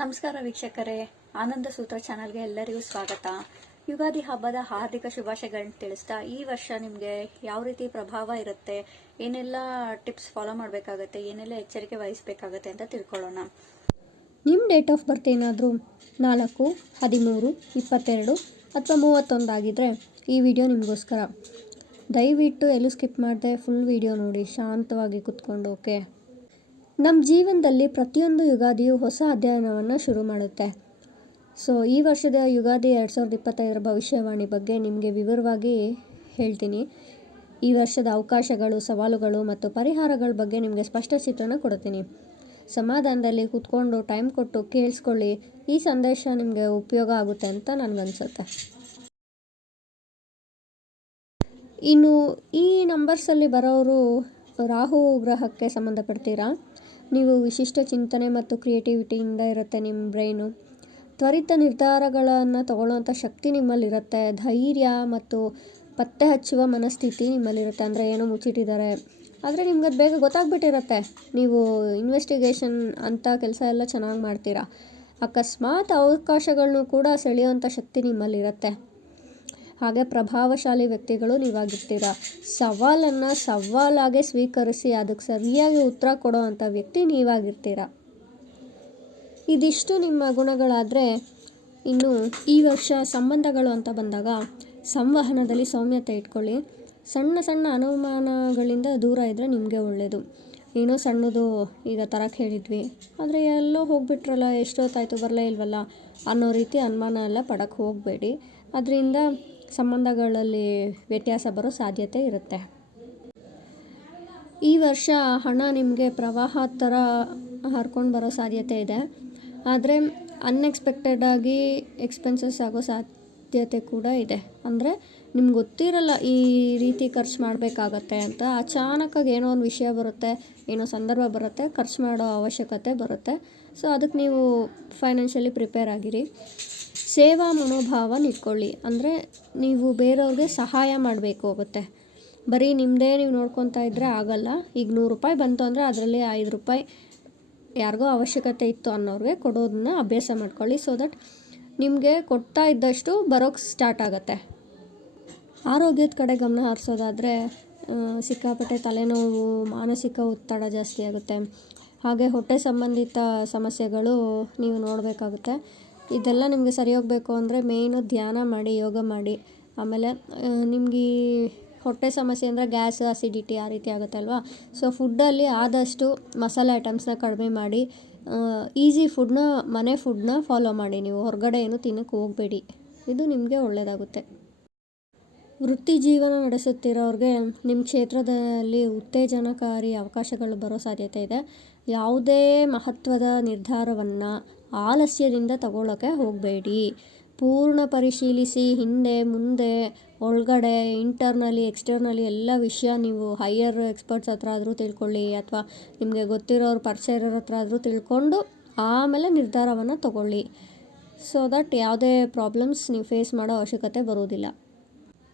ನಮಸ್ಕಾರ ವೀಕ್ಷಕರೇ, ಆನಂದ ಸೂತ್ರ ಚಾನಲ್ಗೆ ಎಲ್ಲರಿಗೂ ಸ್ವಾಗತ. ಯುಗಾದಿ ಹಬ್ಬದ ಹಾರ್ದಿಕ ಶುಭಾಶಯಗಳನ್ನ ತಿಳಿಸ್ತಾ, ಈ ವರ್ಷ ನಿಮಗೆ ಯಾವ ರೀತಿ ಪ್ರಭಾವ ಇರುತ್ತೆ, ಏನೆಲ್ಲ ಟಿಪ್ಸ್ ಫಾಲೋ ಮಾಡಬೇಕಾಗತ್ತೆ, ಏನೆಲ್ಲ ಎಚ್ಚರಿಕೆ ವಹಿಸಬೇಕಾಗತ್ತೆ ಅಂತ ತಿಳ್ಕೊಳ್ಳೋಣ. ನಿಮ್ಮ ಡೇಟ್ ಆಫ್ ಬರ್ತ್ ಏನಾದರೂ 4, 13, 22 ಅಥವಾ 31 ಆಗಿದ್ರೆ ಈ ವಿಡಿಯೋ ನಿಮಗೋಸ್ಕರ. ದಯವಿಟ್ಟು ಎಲ್ಲೂ ಸ್ಕಿಪ್ ಮಾಡದೆ ಫುಲ್ ವಿಡಿಯೋ ನೋಡಿ, ಶಾಂತವಾಗಿ ಕುತ್ಕೊಂಡು. ಓಕೆ, ನಮ್ಮ ಜೀವನದಲ್ಲಿ ಪ್ರತಿಯೊಂದು ಯುಗಾದಿಯು ಹೊಸ ಅಧ್ಯಯನವನ್ನು ಶುರು ಮಾಡುತ್ತೆ. ಸೊ ಈ ವರ್ಷದ ಯುಗಾದಿ 2025 ಭವಿಷ್ಯವಾಣಿ ಬಗ್ಗೆ ನಿಮಗೆ ವಿವರವಾಗಿ ಹೇಳ್ತೀನಿ. ಈ ವರ್ಷದ ಅವಕಾಶಗಳು, ಸವಾಲುಗಳು ಮತ್ತು ಪರಿಹಾರಗಳ ಬಗ್ಗೆ ನಿಮಗೆ ಸ್ಪಷ್ಟ ಚಿತ್ರಣ ಕೊಡ್ತೀನಿ. ಸಮಾಧಾನದಲ್ಲಿ ಕೂತ್ಕೊಂಡು ಟೈಮ್ ಕೊಟ್ಟು ಕೇಳಿಸ್ಕೊಳ್ಳಿ. ಈ ಸಂದೇಶ ನಿಮಗೆ ಉಪಯೋಗ ಆಗುತ್ತೆ ಅಂತ ನನಗನ್ಸುತ್ತೆ. ಇನ್ನು ಈ ನಂಬರ್ಸಲ್ಲಿ ಬರೋರು ರಾಹು ಗ್ರಹಕ್ಕೆ ಸಂಬಂಧಪಡ್ತೀರಾ. ನೀವು ವಿಶಿಷ್ಟ ಚಿಂತನೆ ಮತ್ತು ಕ್ರಿಯೇಟಿವಿಟಿಯಿಂದ ಇರುತ್ತೆ ನಿಮ್ಮ ಬ್ರೈನು. ತ್ವರಿತ ನಿರ್ಧಾರಗಳನ್ನು ತಗೊಳ್ಳುವಂಥ ಶಕ್ತಿ ನಿಮ್ಮಲ್ಲಿರುತ್ತೆ. ಧೈರ್ಯ ಮತ್ತು ಪತ್ತೆ ಹಚ್ಚುವ ಮನಸ್ಥಿತಿ ನಿಮ್ಮಲ್ಲಿರುತ್ತೆ. ಅಂದರೆ ಏನೋ ಮುಚ್ಚಿಟ್ಟಿದ್ದಾರೆ ಆದರೆ ನಿಮ್ಗೆ ಅದು ಬೇಗ ಗೊತ್ತಾಗ್ಬಿಟ್ಟಿರುತ್ತೆ. ನೀವು ಇನ್ವೆಸ್ಟಿಗೇಷನ್ ಅಂಥ ಕೆಲಸ ಎಲ್ಲ ಚೆನ್ನಾಗಿ ಮಾಡ್ತೀರಾ. ಅಕಸ್ಮಾತ್ ಅವಕಾಶಗಳನ್ನು ಕೂಡ ಸೆಳೆಯುವಂಥ ಶಕ್ತಿ ನಿಮ್ಮಲ್ಲಿರುತ್ತೆ. ಹಾಗೆ ಪ್ರಭಾವಶಾಲಿ ವ್ಯಕ್ತಿಗಳು ನೀವಾಗಿರ್ತೀರ. ಸವಾಲನ್ನು ಸವಾಲಾಗೆ ಸ್ವೀಕರಿಸಿ ಅದಕ್ಕೆ ಸರಿಯಾಗಿ ಉತ್ತರ ಕೊಡೋ ಅಂಥ ವ್ಯಕ್ತಿ ನೀವಾಗಿರ್ತೀರ. ಇದಿಷ್ಟು ನಿಮ್ಮ ಗುಣಗಳಾದರೆ, ಇನ್ನು ಈ ವರ್ಷ ಸಂಬಂಧಗಳು ಅಂತ ಬಂದಾಗ ಸಂವಹನದಲ್ಲಿ ಸೌಮ್ಯತೆ ಇಟ್ಕೊಳ್ಳಿ. ಸಣ್ಣ ಸಣ್ಣ ಅನುಮಾನಗಳಿಂದ ದೂರ ಇದ್ದರೆ ನಿಮಗೆ ಒಳ್ಳೆಯದು. ಏನೋ ಸಣ್ಣದು ಈಗ ತರಕ್ಕೆ ಹೇಳಿದ್ವಿ ಆದರೆ ಎಲ್ಲೋ ಹೋಗಿಬಿಟ್ರಲ್ಲ, ಎಷ್ಟೊತ್ತಾಯಿತು ಬರಲೇ ಇಲ್ವಲ್ಲ ಅನ್ನೋ ರೀತಿ ಅನುಮಾನ ಎಲ್ಲ ಪಡಕ್ಕೆ ಹೋಗಬೇಡಿ. ಅದರಿಂದ ಸಂಬಂಧಗಳಲ್ಲಿ ವ್ಯತ್ಯಾಸ ಬರೋ ಸಾಧ್ಯತೆ ಇರುತ್ತೆ. ಈ ವರ್ಷ ಹಣ ನಿಮಗೆ ಪ್ರವಾಹ ಥರ ಹರ್ಕೊಂಡು ಬರೋ ಸಾಧ್ಯತೆ ಇದೆ. ಆದರೆ ಅನ್ಎಕ್ಸ್ಪೆಕ್ಟೆಡಾಗಿ ಎಕ್ಸ್ಪೆನ್ಸಸ್ ಆಗೋ ಸಾಧ್ಯತೆ ಕೂಡ ಇದೆ. ಅಂದರೆ ನಿಮ್ಗೆ ಗೊತ್ತಿರಲ್ಲ ಈ ರೀತಿ ಖರ್ಚು ಮಾಡಬೇಕಾಗತ್ತೆ ಅಂತ. ಅಚಾನಕ್ಕಾಗಿ ಏನೋ ಒಂದು ವಿಷಯ ಬರುತ್ತೆ, ಏನೋ ಸಂದರ್ಭ ಬರುತ್ತೆ, ಖರ್ಚು ಮಾಡೋ ಅವಶ್ಯಕತೆ ಬರುತ್ತೆ. ಸೊ ಅದಕ್ಕೆ ನೀವು ಫೈನಾನ್ಷಿಯಲಿ ಪ್ರಿಪೇರ್ ಆಗಿರಿ. ಸೇವಾ ಮನೋಭಾವ ಇಟ್ಕೊಳ್ಳಿ. ಅಂದರೆ ನೀವು ಬೇರೆಯವ್ರಿಗೆ ಸಹಾಯ ಮಾಡಬೇಕು ಆಗುತ್ತೆ. ಬರೀ ನಿಮ್ಮದೇ ನೀವು ನೋಡ್ಕೊತಾ ಇದ್ದರೆ ಆಗಲ್ಲ. ಈಗ 100 ರೂಪಾಯಿ ಬಂತು ಅಂದರೆ ಅದರಲ್ಲಿ 5 ರೂಪಾಯಿ ಯಾರಿಗೋ ಅವಶ್ಯಕತೆ ಇತ್ತು ಅನ್ನೋರಿಗೆ ಕೊಡೋದನ್ನ ಅಭ್ಯಾಸ ಮಾಡ್ಕೊಳ್ಳಿ. ಸೊ ದಟ್ ನಿಮಗೆ ಕೊಡ್ತಾ ಇದ್ದಷ್ಟು ಬರೋಕ್ಕೆ ಸ್ಟಾರ್ಟ್ ಆಗುತ್ತೆ. ಆರೋಗ್ಯದ ಕಡೆ ಗಮನ ಹರಿಸೋದಾದರೆ ಸಿಕ್ಕಾಪಟ್ಟೆ ತಲೆನೋವು, ಮಾನಸಿಕ ಒತ್ತಡ ಜಾಸ್ತಿ ಆಗುತ್ತೆ. ಹಾಗೆ ಹೊಟ್ಟೆ ಸಂಬಂಧಿತ ಸಮಸ್ಯೆಗಳು ನೀವು ನೋಡಬೇಕಾಗುತ್ತೆ. ಇದೆಲ್ಲ ನಿಮಗೆ ಸರಿ ಹೋಗಬೇಕು ಅಂದರೆ ಮೇಯ್ನು ಧ್ಯಾನ ಮಾಡಿ, ಯೋಗ ಮಾಡಿ. ಆಮೇಲೆ ನಿಮ್ಗೆ ಈ ಹೊಟ್ಟೆ ಸಮಸ್ಯೆ ಅಂದರೆ ಗ್ಯಾಸ್, ಅಸಿಡಿಟಿ ಆ ರೀತಿ ಆಗುತ್ತೆ ಅಲ್ವಾ. ಸೊ ಫುಡ್ಡಲ್ಲಿ ಆದಷ್ಟು ಮಸಾಲೆ ಐಟಮ್ಸ್ನ ಕಡಿಮೆ ಮಾಡಿ, ಈಸಿ ಫುಡ್ನ, ಮನೆ ಫುಡ್ನ ಫಾಲೋ ಮಾಡಿ. ನೀವು ಹೊರಗಡೆ ಏನು ತಿನ್ನೋಕ್ಕೆ ಹೋಗಬೇಡಿ. ಇದು ನಿಮಗೆ ಒಳ್ಳೆಯದಾಗುತ್ತೆ. ವೃತ್ತಿ ಜೀವನ ನಡೆಸುತ್ತಿರೋರಿಗೆ ನಿಮ್ಮ ಕ್ಷೇತ್ರದಲ್ಲಿ ಉತ್ತೇಜನಕಾರಿ ಅವಕಾಶಗಳು ಬರೋ ಸಾಧ್ಯತೆ ಇದೆ. ಯಾವುದೇ ಮಹತ್ವದ ನಿರ್ಧಾರವನ್ನು ಆಲಸ್ಯದಿಂದ ತಗೊಳ್ಳೋಕ್ಕೆ ಹೋಗಬೇಡಿ. ಪೂರ್ಣ ಪರಿಶೀಲಿಸಿ, ಹಿಂದೆ ಮುಂದೆ ಒಳಗಡೆ ಇಂಟರ್ನಲಿ ಎಕ್ಸ್ಟರ್ನಲಿ ಎಲ್ಲ ವಿಷಯ ನೀವು ಹೈಯರ್ ಎಕ್ಸ್ಪರ್ಟ್ಸ್ ಹತ್ರ ಆದರೂ ತಿಳ್ಕೊಳ್ಳಿ, ಅಥವಾ ನಿಮಗೆ ಗೊತ್ತಿರೋರು ಪರಿಚಯ ಇರೋರ ಹತ್ರ ಆದರೂ ತಿಳ್ಕೊಂಡು ಆಮೇಲೆ ನಿರ್ಧಾರವನ್ನು ತಗೊಳ್ಳಿ. ಸೊ ದಟ್ ಯಾವುದೇ ಪ್ರಾಬ್ಲಮ್ಸ್ ನೀವು ಫೇಸ್ ಮಾಡೋ ಅವಶ್ಯಕತೆ ಬರೋದಿಲ್ಲ.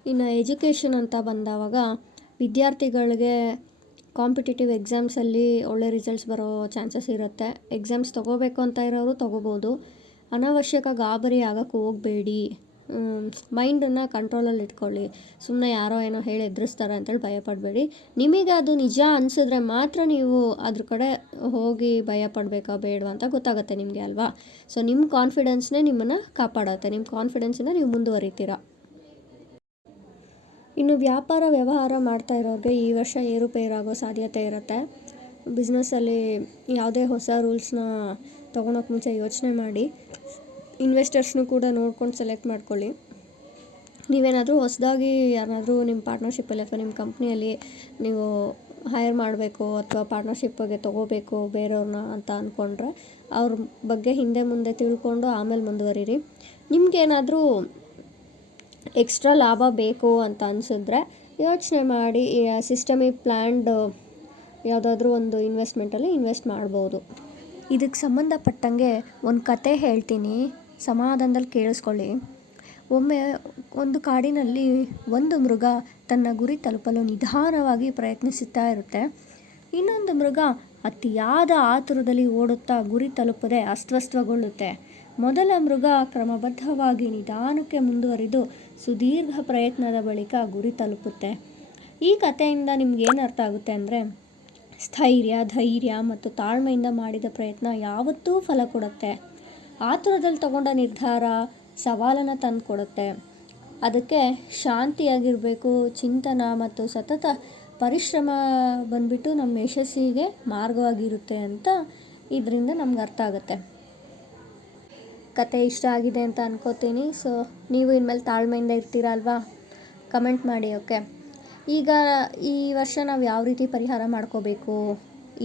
ಇನ್ನು ಎಜುಕೇಷನ್ ಅಂತ ಬಂದಾವಾಗ ವಿದ್ಯಾರ್ಥಿಗಳಿಗೆ ಕಾಂಪಿಟೇಟಿವ್ ಎಕ್ಸಾಮ್ಸಲ್ಲಿ ಒಳ್ಳೆ ರಿಸಲ್ಟ್ಸ್ ಬರೋ ಚಾನ್ಸಸ್ ಇರುತ್ತೆ. ಎಕ್ಸಾಮ್ಸ್ ತೊಗೋಬೇಕು ಅಂತ ಇರೋರು ತೊಗೋಬೋದು. ಅನಾವಶ್ಯಕ ಗಾಬರಿ ಆಗೋಕ್ಕೆ ಹೋಗಬೇಡಿ. ಮೈಂಡನ್ನು ಕಂಟ್ರೋಲಲ್ಲಿ ಇಟ್ಕೊಳ್ಳಿ. ಸುಮ್ಮನೆ ಯಾರೋ ಏನೋ ಹೇಳಿ ಎದುರಿಸ್ತಾರೆ ಅಂತೇಳಿ ಭಯಪಡಬೇಡಿ. ನಿಮಗೆ ಅದು ನಿಜ ಅನಿಸಿದ್ರೆ ಮಾತ್ರ ನೀವು ಅದ್ರ ಕಡೆ ಹೋಗಿ ಭಯಪಡಬೇಕಾ ಬೇಡವಾ ಅಂತ ಗೊತ್ತಾಗುತ್ತೆ ನಿಮಗೆ ಅಲ್ವಾ. ಸೊ ನಿಮ್ಮ ಕಾನ್ಫಿಡೆನ್ಸ್ನೇ ನಿಮ್ಮನ್ನು ಕಾಪಾಡುತ್ತೆ. ನಿಮ್ಮ ಕಾನ್ಫಿಡೆನ್ಸಿಂದ ನೀವು ಮುಂದುವರಿತೀರ. ಇನ್ನು ವ್ಯಾಪಾರ ವ್ಯವಹಾರ ಮಾಡ್ತಾ ಇರೋರಿಗೆ ಈ ವರ್ಷ ಏರುಪೇರಾಗೋ ಸಾಧ್ಯತೆ ಇರುತ್ತೆ. ಬಿಸ್ನೆಸ್ಸಲ್ಲಿ ಯಾವುದೇ ಹೊಸ ರೂಲ್ಸ್ನ ತೊಗೊಳೋಕೆ ಮುಂಚೆ ಯೋಚನೆ ಮಾಡಿ. ಇನ್ವೆಸ್ಟರ್ಸ್ನು ಕೂಡ ನೋಡ್ಕೊಂಡು ಸೆಲೆಕ್ಟ್ ಮಾಡ್ಕೊಳ್ಳಿ. ನೀವೇನಾದರೂ ಹೊಸದಾಗಿ ಯಾರಾದರೂ ನಿಮ್ಮ ಪಾರ್ಟ್ನರ್ಶಿಪ್ಪಲ್ಲಿ ಅಥವಾ ನಿಮ್ಮ ಕಂಪ್ನಿಯಲ್ಲಿ ನೀವು ಹೈರ್ ಮಾಡಬೇಕು ಅಥವಾ ಪಾರ್ಟ್ನರ್ಶಿಪ್ಪಿಗೆ ತೊಗೋಬೇಕು ಬೇರೆಯವ್ರನ್ನ ಅಂತ ಅಂದ್ಕೊಂಡ್ರೆ ಅವ್ರ ಬಗ್ಗೆ ಹಿಂದೆ ಮುಂದೆ ತಿಳ್ಕೊಂಡು ಆಮೇಲೆ ಮುಂದುವರಿರಿ. ನಿಮಗೇನಾದರೂ ಎಕ್ಸ್ಟ್ರಾ ಲಾಭ ಬೇಕು ಅಂತ ಅನಿಸಿದ್ರೆ ಯೋಚನೆ ಮಾಡಿ ಸಿಸ್ಟಮಿಕ್ ಪ್ಲ್ಯಾನ್ಡ್ ಯಾವುದಾದ್ರೂ ಒಂದು ಇನ್ವೆಸ್ಟ್ಮೆಂಟಲ್ಲಿ ಇನ್ವೆಸ್ಟ್ ಮಾಡ್ಬೋದು. ಇದಕ್ಕೆ ಸಂಬಂಧಪಟ್ಟಂಗೆ ಒಂದು ಕತೆ ಹೇಳ್ತೀನಿ, ಸಮಾಧಾನದಲ್ಲಿ ಕೇಳಿಸ್ಕೊಳ್ಳಿ. ಒಮ್ಮೆ ಒಂದು ಕಾಡಿನಲ್ಲಿ ಒಂದು ಮೃಗ ತನ್ನ ಗುರಿ ತಲುಪಲು ನಿಧಾನವಾಗಿ ಪ್ರಯತ್ನಿಸುತ್ತಾ ಇರುತ್ತೆ. ಇನ್ನೊಂದು ಮೃಗ ಅತಿಯಾದ ಆತುರದಲ್ಲಿ ಓಡುತ್ತಾ ಗುರಿ ತಲುಪದೆ ಅಸ್ವಸ್ಥಗೊಳ್ಳುತ್ತೆ. ಮೊದಲ ಮೃಗ ಕ್ರಮಬದ್ಧವಾಗಿ ನಿಧಾನಕ್ಕೆ ಮುಂದುವರಿದು ಸುದೀರ್ಘ ಪ್ರಯತ್ನದ ಬಳಿಕ ಗುರಿ ತಲುಪುತ್ತೆ. ಈ ಕಥೆಯಿಂದ ನಿಮ್ಗೇನು ಅರ್ಥ ಆಗುತ್ತೆ ಅಂದರೆ, ಸ್ಥೈರ್ಯ, ಧೈರ್ಯ ಮತ್ತು ತಾಳ್ಮೆಯಿಂದ ಮಾಡಿದ ಪ್ರಯತ್ನ ಯಾವತ್ತೂ ಫಲ ಕೊಡುತ್ತೆ. ಆತುರದಲ್ಲಿ ತಗೊಂಡ ನಿರ್ಧಾರ ಸವಾಲನ್ನು ತಂದು ಕೊಡುತ್ತೆ. ಅದಕ್ಕೆ ಶಾಂತಿಯಾಗಿರಬೇಕು, ಚಿಂತನ ಮತ್ತು ಸತತ ಪರಿಶ್ರಮ ಬಂದ್ಬಿಟ್ಟು ನಮ್ಮ ಯಶಸ್ಸಿಗೆ ಮಾರ್ಗವಾಗಿರುತ್ತೆ ಅಂತ ಇದರಿಂದ ನಮ್ಗೆ ಅರ್ಥ ಆಗುತ್ತೆ. ಕತೆ ಇಷ್ಟ ಆಗಿದೆ ಅಂತ ಅನ್ಕೋತೀನಿ. ಸೊ ನೀವು ಇನ್ಮೇಲೆ ತಾಳ್ಮೆಯಿಂದ ಇರ್ತೀರಾ ಅಲ್ವಾ? ಕಮೆಂಟ್ ಮಾಡಿ. ಓಕೆ, ಈಗ ಈ ವರ್ಷ ನಾವು ಯಾವ ರೀತಿ ಪರಿಹಾರ ಮಾಡ್ಕೋಬೇಕು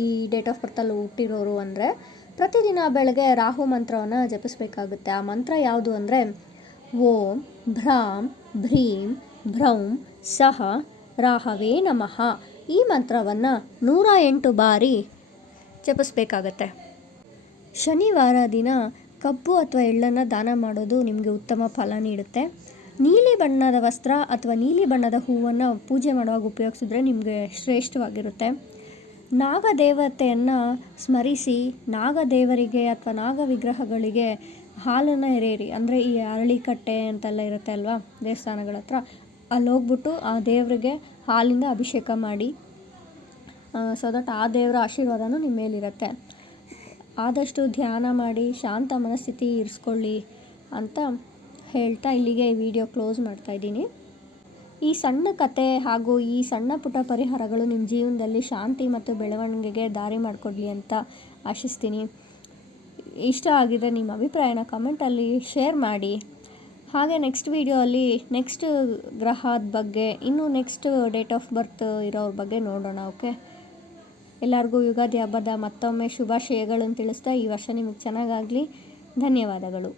ಈ ಡೇಟ್ ಆಫ್ ಬರ್ತಲ್ಲಿ ಹುಟ್ಟಿರೋರು ಅಂದರೆ, ಪ್ರತಿದಿನ ಬೆಳಗ್ಗೆ ರಾಹು ಮಂತ್ರವನ್ನು ಜಪಿಸಬೇಕಾಗುತ್ತೆ. ಆ ಮಂತ್ರ ಯಾವುದು ಅಂದರೆ, ಓಂ ಭ್ರಾಂ ಭ್ರೀಂ ಭ್ರೌಂ ಸಹ ರಾಹವೇ ನಮಃ. ಈ ಮಂತ್ರವನ್ನು 108 ಬಾರಿ ಜಪಿಸಬೇಕಾಗತ್ತೆ. ಶನಿವಾರ ದಿನ ಕಬ್ಬು ಅಥವಾ ಎಳ್ಳನ್ನು ದಾನ ಮಾಡೋದು ನಿಮಗೆ ಉತ್ತಮ ಫಲ ನೀಡುತ್ತೆ. ನೀಲಿ ಬಣ್ಣದ ವಸ್ತ್ರ ಅಥವಾ ನೀಲಿ ಬಣ್ಣದ ಹೂವನ್ನು ಪೂಜೆ ಮಾಡುವಾಗ ಉಪಯೋಗಿಸಿದ್ರೆ ನಿಮಗೆ ಶ್ರೇಷ್ಠವಾಗಿರುತ್ತೆ. ನಾಗದೇವತೆಯನ್ನು ಸ್ಮರಿಸಿ ನಾಗದೇವರಿಗೆ ಅಥವಾ ನಾಗ ವಿಗ್ರಹಗಳಿಗೆ ಹಾಲನ್ನು ಎರೆಯಿರಿ. ಅಂದರೆ ಈ ಅರಳಿಕಟ್ಟೆ ಅಂತೆಲ್ಲ ಇರುತ್ತೆ ಅಲ್ವಾ ದೇವಸ್ಥಾನಗಳ ಹತ್ರ, ಅಲ್ಲಿ ಹೋಗ್ಬಿಟ್ಟು ಆ ದೇವರಿಗೆ ಹಾಲಿಂದ ಅಭಿಷೇಕ ಮಾಡಿ, ಸೊ ದಟ್ ಆ ದೇವರ ಆಶೀರ್ವಾದನೂ ನಿಮ್ಮ ಮೇಲಿರುತ್ತೆ. ಆದಷ್ಟು ಧ್ಯಾನ ಮಾಡಿ ಶಾಂತ ಮನಸ್ಥಿತಿ ಇರಿಸ್ಕೊಳ್ಳಿ ಅಂತ ಹೇಳ್ತಾ ಇಲ್ಲಿಗೆ ಈ ವಿಡಿಯೋ ಕ್ಲೋಸ್ ಮಾಡ್ತಾಯಿದ್ದೀನಿ. ಈ ಸಣ್ಣ ಕತೆ ಹಾಗೂ ಈ ಸಣ್ಣ ಪುಟ್ಟ ಪರಿಹಾರಗಳು ನಿಮ್ಮ ಜೀವನದಲ್ಲಿ ಶಾಂತಿ ಮತ್ತು ಬೆಳವಣಿಗೆಗೆ ದಾರಿ ಮಾಡಿಕೊಡ್ಲಿ ಅಂತ ಆಶಿಸ್ತೀನಿ. ಇಷ್ಟ ಆಗಿದೆ ನಿಮ್ಮ ಅಭಿಪ್ರಾಯನ ಕಮೆಂಟಲ್ಲಿ ಶೇರ್ ಮಾಡಿ. ಹಾಗೆ ನೆಕ್ಸ್ಟ್ ವಿಡಿಯೋಲ್ಲಿ ನೆಕ್ಸ್ಟ್ ಗ್ರಹದ ಬಗ್ಗೆ, ಇನ್ನೂ ನೆಕ್ಸ್ಟ್ ಡೇಟ್ ಆಫ್ ಬರ್ತ್ ಇರೋರ ಬಗ್ಗೆ ನೋಡೋಣ. ಓಕೆ, ಎಲ್ಲರಿಗೂ ಯುಗಾದಿ ಹಬ್ಬದ ಮತ್ತೊಮ್ಮೆ ಶುಭಾಶಯಗಳನ್ನು ತಿಳಿಸ್ತಾ ಈ ವರ್ಷ ನಿಮಗೆ ಚೆನ್ನಾಗಾಗಲಿ. ಧನ್ಯವಾದಗಳು.